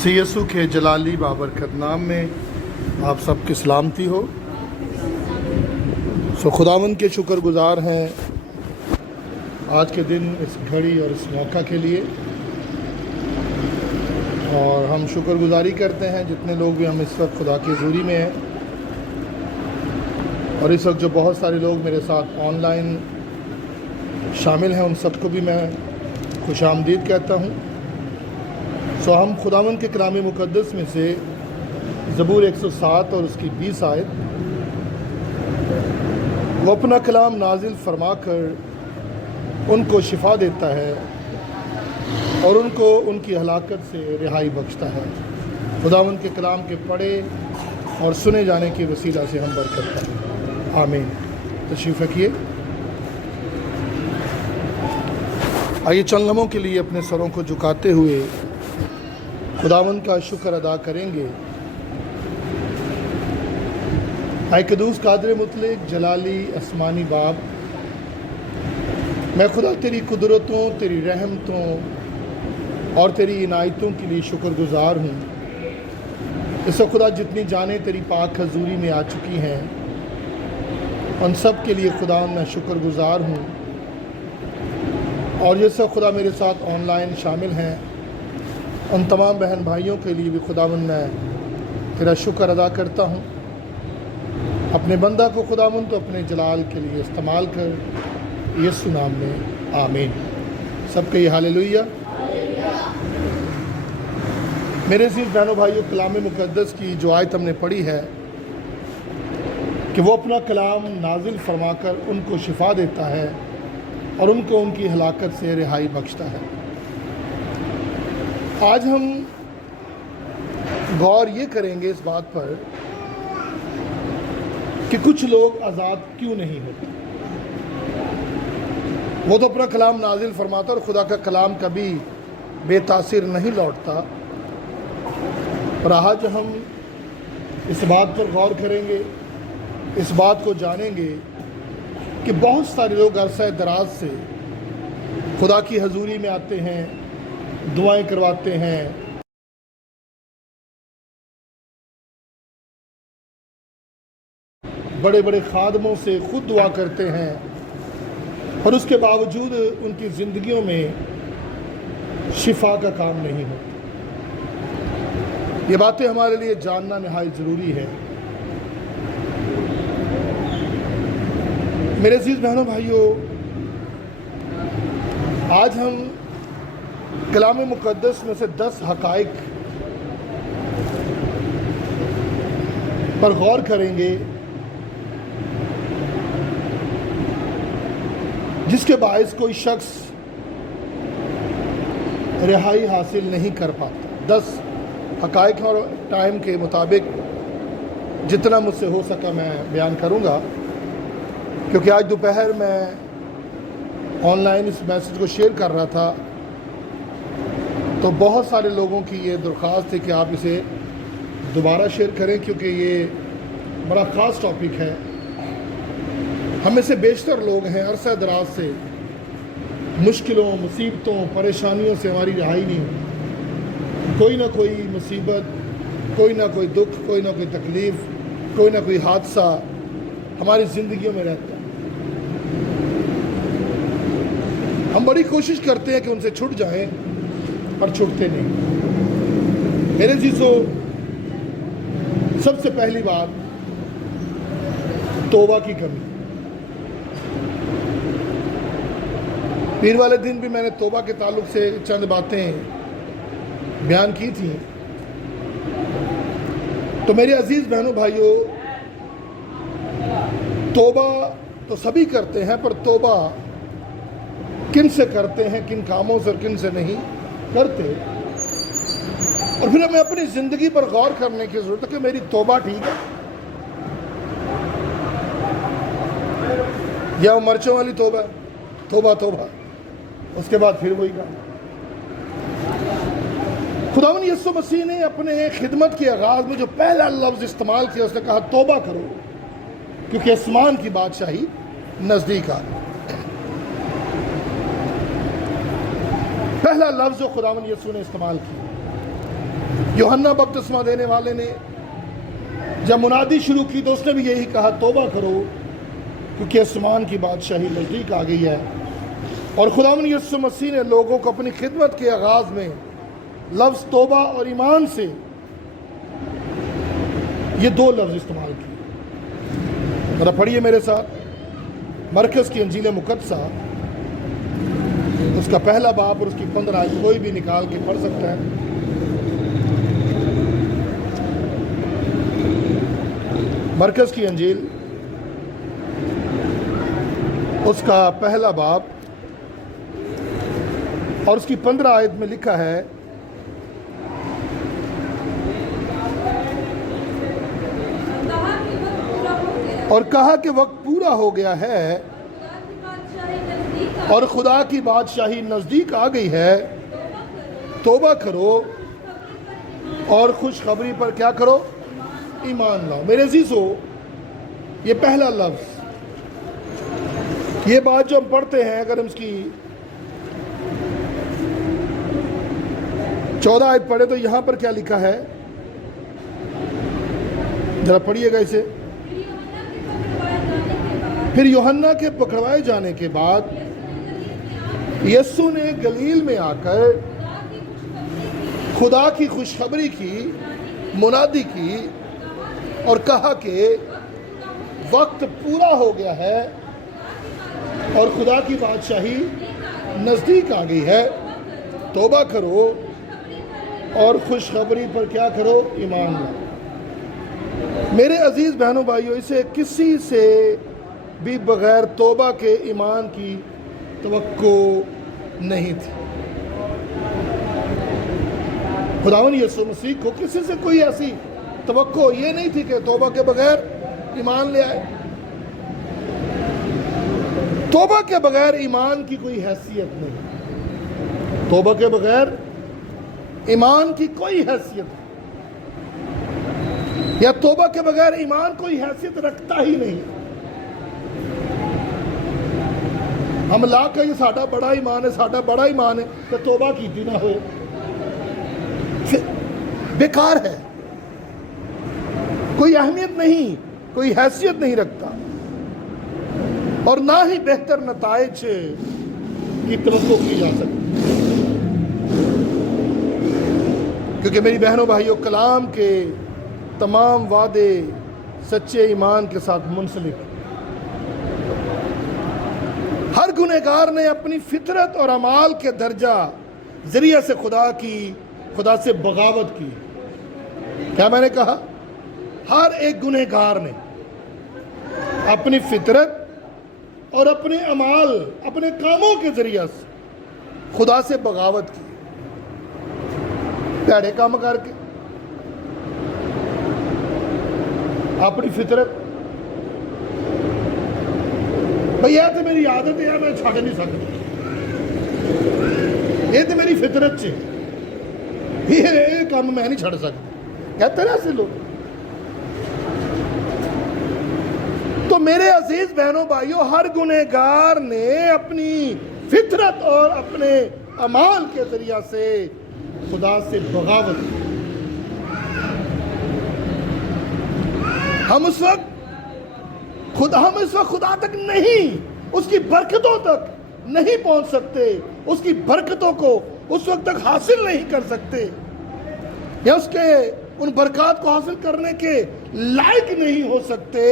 मसीह यीशु के जलाली बाबरकत नाम में आप सबकी सलामती हो। खुदावंद के शुक्रगुजार हैं आज के दिन, इस घड़ी और इस मौका के लिए। और हम शुक्रगुजारी करते हैं जितने लोग भी हम इस वक्त खुदा की हज़ूरी में हैं, और इस वक्त जो बहुत सारे लोग मेरे साथ ऑनलाइन शामिल हैं, उन सबको भी मैं खुशामदीद कहता हूँ। हम खुदावंद के कलाम मुक़द्दस में से ज़बूर 107 और उसकी 20 आयत, वो अपना कलाम नाजिल फरमा कर उनको शिफा देता है और उनको उनकी हलाकत से रिहाई बख्शता है। खुदावंद के कलाम के पढ़े और सुने जाने की वसीला से हम बरकत पाएं। आमीन। तशरीफ़ रखिए। आइए चंद लम्हों के लिए अपने सरों को झुकाते हुए खुदावंद का शुक्र अदा करेंगे। ऐ क़ुद्दूस कादिर मुतलक जलाली आसमानी बाप, मैं खुदा तेरी कुदरतों, तेरी रहमतों और तेरी इनायतों के लिए शुक्रगुजार हूँ। इस खुदा जितनी जाने तेरी पाक हजूरी में आ चुकी हैं, उन सब के लिए खुदा मैं शुक्रगुजार हूँ। और ये सब खुदा मेरे साथ ऑनलाइन शामिल हैं, उन तमाम बहन भाइयों के लिए भी खुदावंद मैं तेरा शुक्र अदा करता हूँ। अपने बंदा को खुदावंद तो अपने जलाल के लिए इस्तेमाल कर, यीशु नाम में आमीन। सबके हालेलुया। मेरे अज़ीज़ बहनों भाइयों, कलाम मुक़द्दस की जो आयत हमने पढ़ी है कि वो अपना कलाम नाजिल फरमाकर उनको शिफा देता है और उनको उनकी हलाकत से रिहाई बख्शता है। आज हम गौर ये करेंगे इस बात पर कि कुछ लोग आज़ाद क्यों नहीं होते। वो तो अपना कलाम नाजिल फरमाता और खुदा का कलाम कभी बेतासिर नहीं लौटता। पर आज हम इस बात पर गौर करेंगे, इस बात को जानेंगे कि बहुत सारे लोग अरसा दराज से खुदा की हजूरी में आते हैं, दुआएं करवाते हैं, बड़े बड़े खादमों से खुद दुआ करते हैं, और उसके बावजूद उनकी ज़िंदगियों में शिफा का काम नहीं होता। ये बातें हमारे लिए जानना नहायत ज़रूरी है। मेरे अज़ीज़ बहनों भाइयों, आज हम कलाम मुक़द्दस में से 10 हक़ाइक़ पर गौर करेंगे जिसके बायस कोई शख्स रिहाई हासिल नहीं कर पाता। 10 हक़ाइक़ और टाइम के मुताबिक जितना मुझसे हो सका मैं बयान करूँगा, क्योंकि आज दोपहर मैं ऑनलाइन इस मैसेज को शेयर कर रहा था तो बहुत सारे लोगों की ये दरख्वास्त थी कि आप इसे दोबारा शेयर करें, क्योंकि ये बड़ा ख़ास टॉपिक है। हम में से बेशतर लोग हैं अरसा दराज से मुश्किलों, मुसीबतों, परेशानियों से हमारी रिहाई नहीं होती। कोई ना कोई मुसीबत, कोई ना कोई दुख, कोई ना कोई तकलीफ़, कोई ना कोई हादसा हमारी ज़िंदगियों में रहता है। हम बड़ी कोशिश करते हैं कि उनसे छूट जाएं, पर छूटते नहीं। मेरे जीसो, सबसे पहली बात तौबा की कमी। पीर वाले दिन भी मैंने तौबा के ताल्लुक से चंद बातें बयान की थी। तो मेरे अजीज बहनों भाइयों, तौबा तो सभी करते हैं, पर तौबा किन से करते हैं, किन कामों से और किन से नहीं करते। और फिर हमें अपनी ज़िंदगी पर गौर करने की ज़रूरत है कि मेरी तौबा ठीक है या वो मर्चों वाली तौबा, तौबा तौबा, उसके बाद फिर वही काम। खुदावंद यीशु मसीह ने अपने खिदमत के आगाज़ में जो पहला लफ्ज़ इस्तेमाल किया, उसने कहा तौबा करो, क्योंकि आसमान की बादशाही नज़दीक आ गई। पहला लफ्ज़ जो खुदावंद यीशु ने इस्तेमाल किया यूहन्ना बपतिस्मा देने वाले ने जब मुनादी शुरू की तो उसने भी यही कहा, तौबा करो क्योंकि आसमान की बादशाही नज़दीक आ गई है। और खुदावंद यीशु मसीह ने लोगों को अपनी खिदमत के आगाज़ में लफ्ज़ तौबा और ईमान से ये दो लफ्ज़ इस्तेमाल किए। ज़रा पढ़िए मेरे साथ मरकज़ की इंजील मुक़द्दसा, उसका पहला बाब और उसकी 15 आयत, कोई भी निकाल के पढ़ सकता है। मरकज़ की इंजील उसका पहला बाब और उसकी 15 आयत में लिखा है, और कहा कि वक्त पूरा हो गया है और खुदा की बादशाही नज़दीक आ गई है, तौबा करो और खुशखबरी पर क्या करो, ईमान लाओ। मेरे अज़ीज़ों, ये पहला लफ्ज़, ये बात जो हम पढ़ते हैं, अगर हम इसकी 14 आयत पढ़े तो यहाँ पर क्या लिखा है, जरा पढ़िएगा इसे। फिर यूहन्ना के पकड़वाए जाने के बाद यीशु ने गलील में आकर खुदा की खुशखबरी की मुनादी की और कहा कि वक्त पूरा हो गया है और खुदा की बादशाही नज़दीक आ गई है, तौबा करो और खुशखबरी पर क्या करो, ईमान लाओ। मेरे अजीज़ बहनों भाइयों, इसे किसी से भी बग़ैर तौबा के ईमान की तवक्को नहीं थी। खुदावंद यीशु मसीह को किसी से कोई ऐसी तवक्को ये नहीं थी कि तौबा के बगैर ईमान ले आए। तौबा के बगैर ईमान की कोई हैसियत नहीं, तौबा के बगैर ईमान की कोई हैसियत नहीं, या तौबा के बगैर ईमान कोई हैसियत रखता ही नहीं। हम ला के ये साडा बड़ा ईमान है, साडा बड़ा ईमान है, तो तौबा की ना हो, बेकार है, कोई अहमियत नहीं, कोई हैसियत नहीं रखता, और ना ही बेहतर नताइज की तवक्को की जा सकती। क्योंकि मेरी बहनों भाइयों, कलाम के तमाम वादे सच्चे ईमान के साथ मुंसलिक। हर गुनहगार ने अपनी फितरत और अमाल के दर्जा जरिए से खुदा से बगावत की। क्या मैंने कहा? हर एक गुनहगार ने अपनी फितरत और अपने अमाल, अपने कामों के जरिए से खुदा से बगावत की, भैड़े काम करके अपनी फितरत, भाई यह तो मेरी आदत है, मैं छड़ नहीं सकता, ये तो मेरी फितरत से, ये काम मैं नहीं छड़ सकता, कहते ना ऐसे लोग। तो मेरे अजीज बहनों भाइयों, हर गुनहगार ने अपनी फितरत और अपने अमाल के जरिया से खुदा से बगावत की। हम इस वक्त खुदा तक नहीं, उसकी बरकतों तक नहीं पहुंच सकते, उसकी बरकतों को उस वक्त तक हासिल नहीं कर सकते, या उसके उन बरकत को हासिल करने के लायक नहीं हो सकते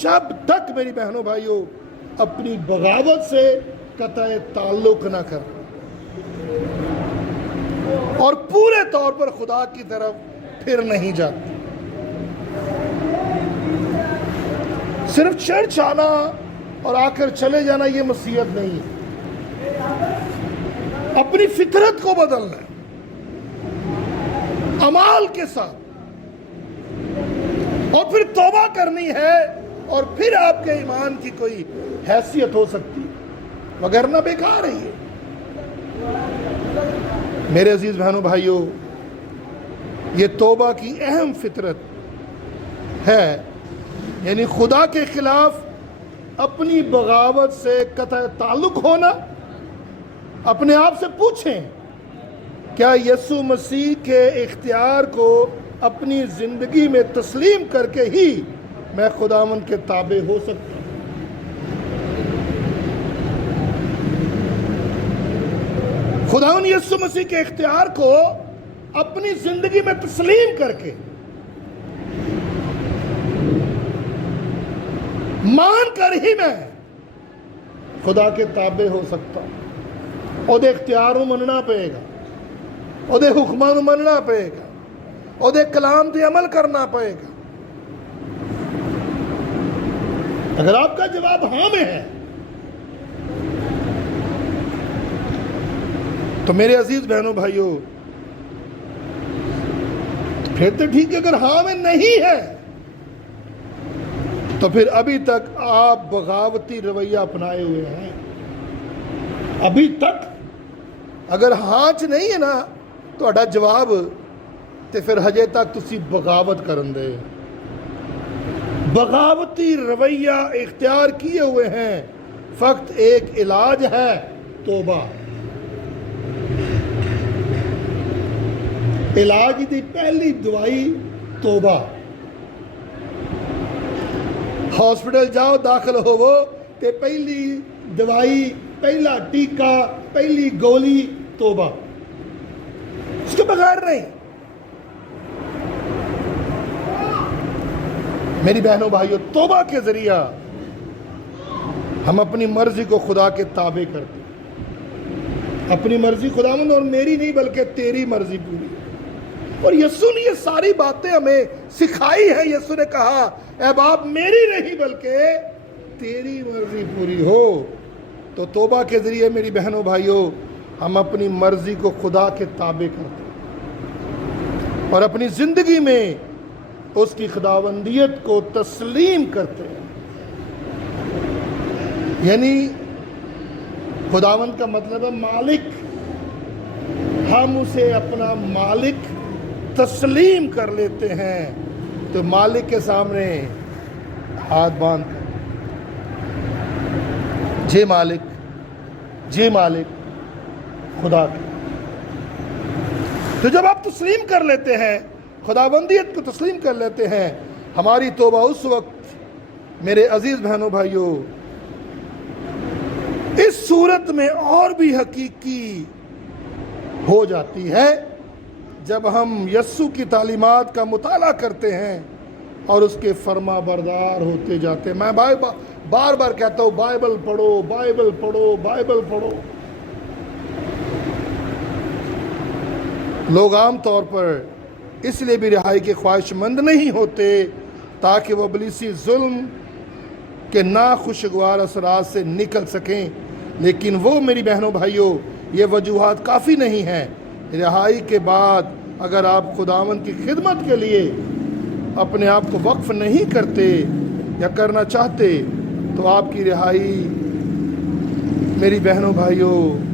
जब तक, मेरी बहनों भाइयों, अपनी बगावत से कतई ताल्लुक न कर और पूरे तौर पर खुदा की तरफ फिर नहीं जाते। सिर्फ चर्च आना और आकर चले जाना ये मसीहत नहीं है। अपनी फितरत को बदलना अमाल के साथ, और फिर तौबा करनी है, और फिर आपके ईमान की कोई हैसियत हो सकती, वगरना बेकार है ये। मेरे अजीज बहनों भाइयों, ये तौबा की अहम फितरत है, यानी खुदा के खिलाफ अपनी बगावत से कतई ताल्लुक होना। अपने आप से पूछें کیا یسوع مسیح کے اختیار کو اپنی زندگی میں تسلیم کر کے ہی میں خداوند کے تابع ہو سکتا ہوں؟ خداوند یسوع مسیح کے اختیار کو اپنی زندگی میں تسلیم کر کے مان کر ہی میں خدا کے تابع ہو سکتا ہوں۔ او دے اختیار نوں مننا پئے گا، او دے حکماں نوں مننا پئے گا، او دے کلام تے عمل کرنا پئے گا۔ اگر آپ کا جواب ہاں میں ہے تو میرے عزیز بہنوں بھائیوں، پھر تو ٹھیک ہے۔ اگر ہاں میں نہیں ہے تو پھر ابھی تک آپ بغاوتی رویہ اپنائے ہوئے ہیں۔ ابھی تک اگر ہاں چ نہیں ہے نا تہاڈا جواب، تے پھر ہجے تک تسی بغاوت کرن دے، بغاوتی رویہ اختیار کیے ہوئے ہیں۔ فقط ایک علاج ہے، توبہ۔ علاج دی پہلی دوائی توبہ۔ ہاسپٹل جاؤ، داخل ہوو تے پہلی دوائی، پہلا ٹیکہ، پہلی گولی توبہ، اس کے بغیر نہیں۔ میری بہنوں بھائیوں، توبہ کے ذریعہ ہم اپنی مرضی کو خدا کے تابع کرتے ہیں۔ اپنی مرضی خداوند اور میری نہیں بلکہ تیری مرضی پوری۔ اور یسوع نے یہ ساری باتیں ہمیں سکھائی ہیں۔ یسوع نے کہا اے باپ، میری نہیں بلکہ تیری مرضی پوری ہو۔ تو توبہ کے ذریعے میری بہنوں بھائیوں ہم اپنی مرضی کو خدا کے تابع کرتے ہیں اور اپنی زندگی میں اس کی خداوندیت کو تسلیم کرتے ہیں۔ یعنی خداوند کا مطلب ہے مالک۔ ہم اسے اپنا مالک تسلیم کر لیتے ہیں تو مالک کے سامنے ہاتھ باندھ کر، جے مالک، جے مالک خدا کے۔ تو جب آپ تسلیم کر لیتے ہیں، خداوندیت کو تسلیم کر لیتے ہیں، ہماری توبہ اس وقت میرے عزیز بہنوں بھائیوں اس صورت میں اور بھی حقیقی ہو جاتی ہے جب ہم یسوع کی تعلیمات کا مطالعہ کرتے ہیں اور اس کے فرما بردار ہوتے جاتے ہیں۔ میں بار بار کہتا ہوں، بائبل پڑھو، بائبل پڑھو، بائبل پڑھو۔ لوگ عام طور پر اس لیے بھی رہائی کے خواہش مند نہیں ہوتے تاکہ وہ ابلیسی ظلم کے ناخوشگوار اثرات سے نکل سکیں، لیکن وہ میری بہنوں بھائیوں یہ وجوہات کافی نہیں ہیں۔ رہائی کے بعد اگر آپ خداوند کی خدمت کے لیے اپنے آپ کو وقف نہیں کرتے یا کرنا چاہتے تو آپ کی رہائی میری بہنوں بھائیوں